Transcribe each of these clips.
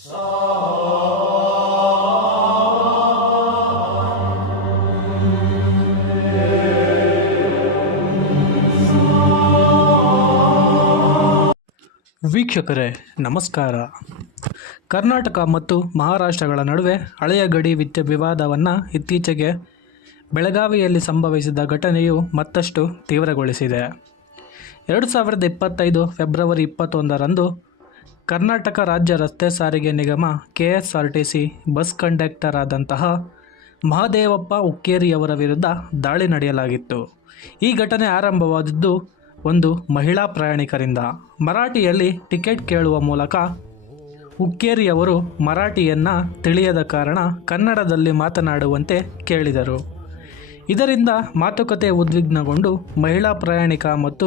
ವೀಕ್ಷಕರೇ ನಮಸ್ಕಾರ. ಕರ್ನಾಟಕ ಮತ್ತು ಮಹಾರಾಷ್ಟ್ರಗಳ ನಡುವೆ ಹಳೆಯ ಗಡಿ ವಿವಾದವನ್ನು ಇತ್ತೀಚೆಗೆ ಬೆಳಗಾವಿಯಲ್ಲಿ ಸಂಭವಿಸಿದ ಘಟನೆಯು ಮತ್ತಷ್ಟು ತೀವ್ರಗೊಳಿಸಿದೆ. 2025 ಫೆಬ್ರವರಿ 21ರಂದು ಕರ್ನಾಟಕ ರಾಜ್ಯ ರಸ್ತೆ ಸಾರಿಗೆ ನಿಗಮ KSRTC ಬಸ್ ಕಂಡಕ್ಟರ್ ಆದಂತಹ ಮಹದೇವಪ್ಪ ಹುಕ್ಕೇರಿಯವರ ವಿರುದ್ಧ ದಾಳಿ ನಡೆಯಲಾಗಿತ್ತು. ಈ ಘಟನೆ ಆರಂಭವಾದದ್ದು ಒಂದು ಮಹಿಳಾ ಪ್ರಯಾಣಿಕರಿಂದ. ಮರಾಠಿಯಲ್ಲಿ ಟಿಕೆಟ್ ಕೇಳುವ ಮೂಲಕ ಹುಕ್ಕೇರಿಯವರು ಮರಾಠಿಯನ್ನು ತಿಳಿಯದ ಕಾರಣ ಕನ್ನಡದಲ್ಲಿ ಮಾತನಾಡುವಂತೆ ಕೇಳಿದರು. ಇದರಿಂದ ಮಾತುಕತೆ ಉದ್ವಿಗ್ನಗೊಂಡು ಮಹಿಳಾ ಪ್ರಯಾಣಿಕ ಮತ್ತು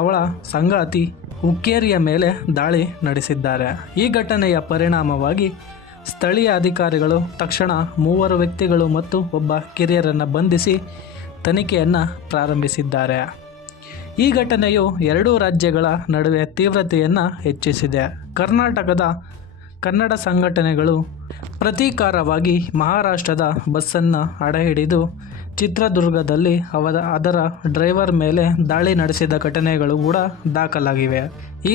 ಅವಳ ಸಂಗಾತಿ ಹುಕ್ಕೇರಿಯ ಮೇಲೆ ದಾಳಿ ನಡೆಸಿದ್ದಾರೆ. ಈ ಘಟನೆಯ ಪರಿಣಾಮವಾಗಿ ಸ್ಥಳೀಯ ಅಧಿಕಾರಿಗಳು ತಕ್ಷಣ 3 ವ್ಯಕ್ತಿಗಳು ಮತ್ತು ಒಬ್ಬ ಕಿರಿಯರನ್ನು ಬಂಧಿಸಿ ತನಿಖೆಯನ್ನು ಪ್ರಾರಂಭಿಸಿದ್ದಾರೆ. ಈ ಘಟನೆಯು ಎರಡೂ ರಾಜ್ಯಗಳ ನಡುವೆ ತೀವ್ರತೆಯನ್ನು ಹೆಚ್ಚಿಸಿದೆ. ಕರ್ನಾಟಕದ ಕನ್ನಡ ಸಂಘಟನೆಗಳು ಪ್ರತೀಕಾರವಾಗಿ ಮಹಾರಾಷ್ಟ್ರದ ಬಸ್ಸನ್ನು ಅಡೆಹಿಡಿದು ಚಿತ್ರದುರ್ಗದಲ್ಲಿ ಅದರ ಡ್ರೈವರ್ ಮೇಲೆ ದಾಳಿ ನಡೆಸಿದ ಘಟನೆಗಳು ಕೂಡ ದಾಖಲಾಗಿವೆ. ಈ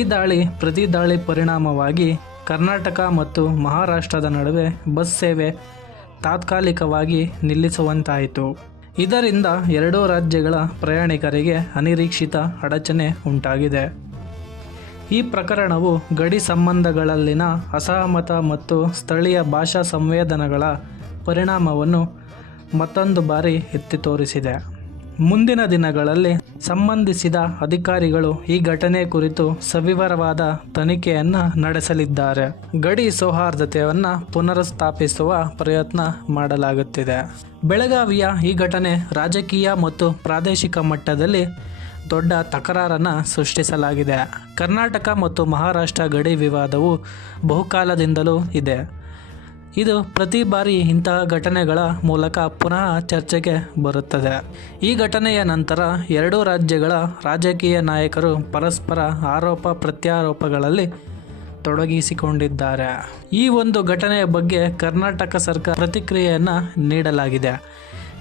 ಪ್ರತಿ ದಾಳಿ ಪರಿಣಾಮವಾಗಿ ಕರ್ನಾಟಕ ಮತ್ತು ಮಹಾರಾಷ್ಟ್ರದ ನಡುವೆ ಬಸ್ ಸೇವೆ ತಾತ್ಕಾಲಿಕವಾಗಿ ನಿಲ್ಲಿಸುವಂತಾಯಿತು. ಇದರಿಂದ ಎರಡೂ ರಾಜ್ಯಗಳ ಪ್ರಯಾಣಿಕರಿಗೆ ಅನಿರೀಕ್ಷಿತ ಅಡಚಣೆ ಉಂಟಾಗಿದೆ. ಈ ಪ್ರಕರಣವು ಗಡಿ ಸಂಬಂಧಗಳಲ್ಲಿನ ಅಸಹಮತ ಮತ್ತು ಸ್ಥಳೀಯ ಭಾಷಾ ಸಂವೇದನೆಗಳ ಪರಿಣಾಮವನ್ನು ಮತ್ತೊಂದು ಬಾರಿ ಎತ್ತಿ ತೋರಿಸಿದೆ. ಮುಂದಿನ ದಿನಗಳಲ್ಲಿ ಸಂಬಂಧಿಸಿದ ಅಧಿಕಾರಿಗಳು ಈ ಘಟನೆ ಕುರಿತು ಸವಿವರವಾದ ತನಿಖೆಯನ್ನು ನಡೆಸಲಿದ್ದಾರೆ. ಗಡಿ ಸೌಹಾರ್ದತೆಯನ್ನು ಪುನರುಸ್ಥಾಪಿಸುವ ಪ್ರಯತ್ನ ಮಾಡಲಾಗುತ್ತಿದೆ. ಬೆಳಗಾವಿಯ ಈ ಘಟನೆ ರಾಜಕೀಯ ಮತ್ತು ಪ್ರಾದೇಶಿಕ ಮಟ್ಟದಲ್ಲಿ ದೊಡ್ಡ ತಕರಾರನ್ನು ಸೃಷ್ಟಿಸಲಾಗಿದೆ. ಕರ್ನಾಟಕ ಮತ್ತು ಮಹಾರಾಷ್ಟ್ರ ಗಡಿ ವಿವಾದವು ಬಹುಕಾಲದಿಂದಲೂ ಇದೆ. ಇದು ಪ್ರತಿ ಬಾರಿ ಇಂತಹ ಘಟನೆಗಳ ಮೂಲಕ ಪುನಃ ಚರ್ಚೆಗೆ ಬರುತ್ತದೆ. ಈ ಘಟನೆಯ ನಂತರ ಎರಡೂ ರಾಜ್ಯಗಳ ರಾಜಕೀಯ ನಾಯಕರು ಪರಸ್ಪರ ಆರೋಪ ಪ್ರತ್ಯಾರೋಪಗಳಲ್ಲಿ ತೊಡಗಿಸಿಕೊಂಡಿದ್ದಾರೆ. ಈ ಒಂದು ಘಟನೆಯ ಬಗ್ಗೆ ಕರ್ನಾಟಕ ಸರ್ಕಾರ ಪ್ರತಿಕ್ರಿಯೆಯನ್ನು ನೀಡಲಾಗಿದೆ.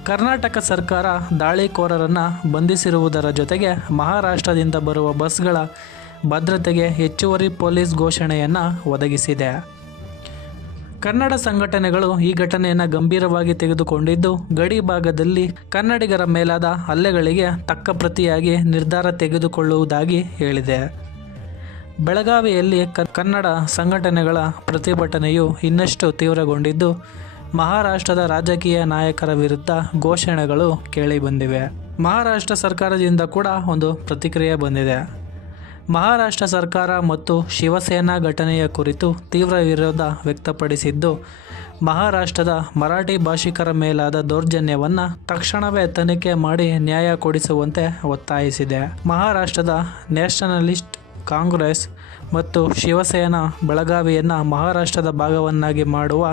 ಕರ್ನಾಟಕ ಸರ್ಕಾರ ದಾಳಿಕೋರರನ್ನು ಬಂಧಿಸಿರುವುದರ ಜೊತೆಗೆ ಮಹಾರಾಷ್ಟ್ರದಿಂದ ಬರುವ ಬಸ್ಗಳ ಭದ್ರತೆಗೆ ಹೆಚ್ಚುವರಿ ಪೊಲೀಸ್ ಘೋಷಣೆಯನ್ನು ಒದಗಿಸಿದೆ. ಕನ್ನಡ ಸಂಘಟನೆಗಳು ಈ ಘಟನೆಯನ್ನು ಗಂಭೀರವಾಗಿ ತೆಗೆದುಕೊಂಡಿದ್ದು, ಗಡಿ ಭಾಗದಲ್ಲಿ ಕನ್ನಡಿಗರ ಮೇಲಾದ ಹಲ್ಲೆಗಳಿಗೆ ತಕ್ಕ ಪ್ರತಿಯಾಗಿ ನಿರ್ಧಾರ ತೆಗೆದುಕೊಳ್ಳುವುದಾಗಿ ಹೇಳಿದೆ. ಬೆಳಗಾವಿಯಲ್ಲಿ ಕನ್ನಡ ಸಂಘಟನೆಗಳ ಪ್ರತಿಭಟನೆಯು ಇನ್ನಷ್ಟು ತೀವ್ರಗೊಂಡಿದ್ದು, ಮಹಾರಾಷ್ಟ್ರದ ರಾಜಕೀಯ ನಾಯಕರ ವಿರುದ್ಧ ಘೋಷಣೆಗಳು ಕೇಳಿಬಂದಿವೆ. ಮಹಾರಾಷ್ಟ್ರ ಸರ್ಕಾರದಿಂದ ಕೂಡ ಒಂದು ಪ್ರತಿಕ್ರಿಯೆ ಬಂದಿದೆ. ಮಹಾರಾಷ್ಟ್ರ ಸರ್ಕಾರ ಮತ್ತು ಶಿವಸೇನಾ ಘಟನೆಯ ಕುರಿತು ತೀವ್ರ ವಿರೋಧ ವ್ಯಕ್ತಪಡಿಸಿದ್ದು, ಮಹಾರಾಷ್ಟ್ರದ ಮರಾಠಿ ಭಾಷಿಕರ ಮೇಲಾದ ದೌರ್ಜನ್ಯವನ್ನು ತಕ್ಷಣವೇ ತನಿಖೆ ಮಾಡಿ ನ್ಯಾಯ ಕೊಡಿಸುವಂತೆ ಒತ್ತಾಯಿಸಿದೆ. ಮಹಾರಾಷ್ಟ್ರದ ನ್ಯಾಷನಲಿಸ್ಟ್ ಕಾಂಗ್ರೆಸ್ ಮತ್ತು ಶಿವಸೇನಾ ಬೆಳಗಾವಿಯನ್ನು ಮಹಾರಾಷ್ಟ್ರದ ಭಾಗವನ್ನಾಗಿ ಮಾಡುವ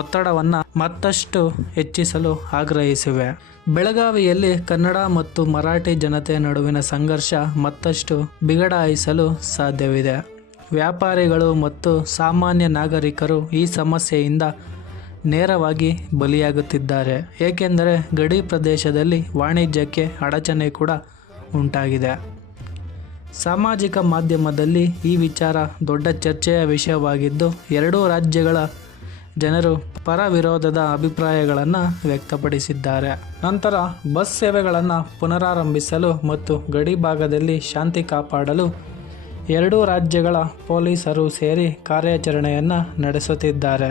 ಒತ್ತಡವನ್ನು ಮತ್ತಷ್ಟು ಹೆಚ್ಚಿಸಲು ಆಗ್ರಹಿಸಿವೆ. ಬೆಳಗಾವಿಯಲ್ಲಿ ಕನ್ನಡ ಮತ್ತು ಮರಾಠಿ ಜನತೆ ನಡುವಿನ ಸಂಘರ್ಷ ಮತ್ತಷ್ಟು ಬಿಗಡಾಯಿಸಲು ಸಾಧ್ಯವಿದೆ. ವ್ಯಾಪಾರಿಗಳು ಮತ್ತು ಸಾಮಾನ್ಯ ನಾಗರಿಕರು ಈ ಸಮಸ್ಯೆಯಿಂದ ನೇರವಾಗಿ ಬಲಿಯಾಗುತ್ತಿದ್ದಾರೆ, ಏಕೆಂದರೆ ಗಡಿ ಪ್ರದೇಶದಲ್ಲಿ ವಾಣಿಜ್ಯಕ್ಕೆ ಅಡಚಣೆ ಕೂಡ ಉಂಟಾಗಿದೆ. ಸಾಮಾಜಿಕ ಮಾಧ್ಯಮದಲ್ಲಿ ಈ ವಿಚಾರ ದೊಡ್ಡ ಚರ್ಚೆಯ ವಿಷಯವಾಗಿದ್ದು, ಎರಡೂ ರಾಜ್ಯಗಳ ಜನರು ಪರ ವಿರೋಧದ ಅಭಿಪ್ರಾಯಗಳನ್ನು ವ್ಯಕ್ತಪಡಿಸಿದ್ದಾರೆ. ನಂತರ ಬಸ್ ಸೇವೆಗಳನ್ನು ಪುನರಾರಂಭಿಸಲು ಮತ್ತು ಗಡಿ ಭಾಗದಲ್ಲಿ ಶಾಂತಿ ಕಾಪಾಡಲು ಎರಡೂ ರಾಜ್ಯಗಳ ಪೊಲೀಸರು ಸೇರಿ ಕಾರ್ಯಾಚರಣೆಯನ್ನು ನಡೆಸುತ್ತಿದ್ದಾರೆ.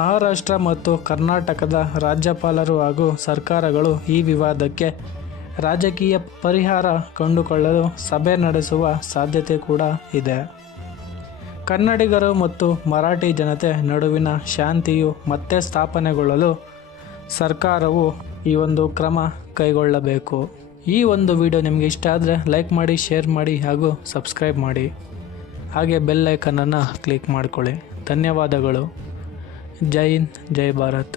ಮಹಾರಾಷ್ಟ್ರ ಮತ್ತು ಕರ್ನಾಟಕದ ರಾಜ್ಯಪಾಲರು ಹಾಗೂ ಸರ್ಕಾರಗಳು ಈ ವಿವಾದಕ್ಕೆ ರಾಜಕೀಯ ಪರಿಹಾರ ಕಂಡುಕೊಳ್ಳಲು ಸಭೆ ನಡೆಸುವ ಸಾಧ್ಯತೆ ಕೂಡ ಇದೆ. ಕನ್ನಡಿಗರು ಮತ್ತು ಮರಾಠಿ ಜನತೆ ನಡುವಿನ ಶಾಂತಿಯು ಮತ್ತೆ ಸ್ಥಾಪನೆಗೊಳ್ಳಲು ಸರ್ಕಾರವು ಈ ಒಂದು ಕ್ರಮ ಕೈಗೊಳ್ಳಬೇಕು. ಈ ಒಂದು ವಿಡಿಯೋ ನಿಮಗೆ ಇಷ್ಟ ಆದರೆ ಲೈಕ್ ಮಾಡಿ, ಶೇರ್ ಮಾಡಿ ಹಾಗೂ ಸಬ್ಸ್ಕ್ರೈಬ್ ಮಾಡಿ. ಹಾಗೆ ಬೆಲ್ ಐಕನನ್ನು ಕ್ಲಿಕ್ ಮಾಡಿಕೊಳ್ಳಿ. ಧನ್ಯವಾದಗಳು. ಜೈ ಹಿಂದ್, ಜೈ ಭಾರತ್.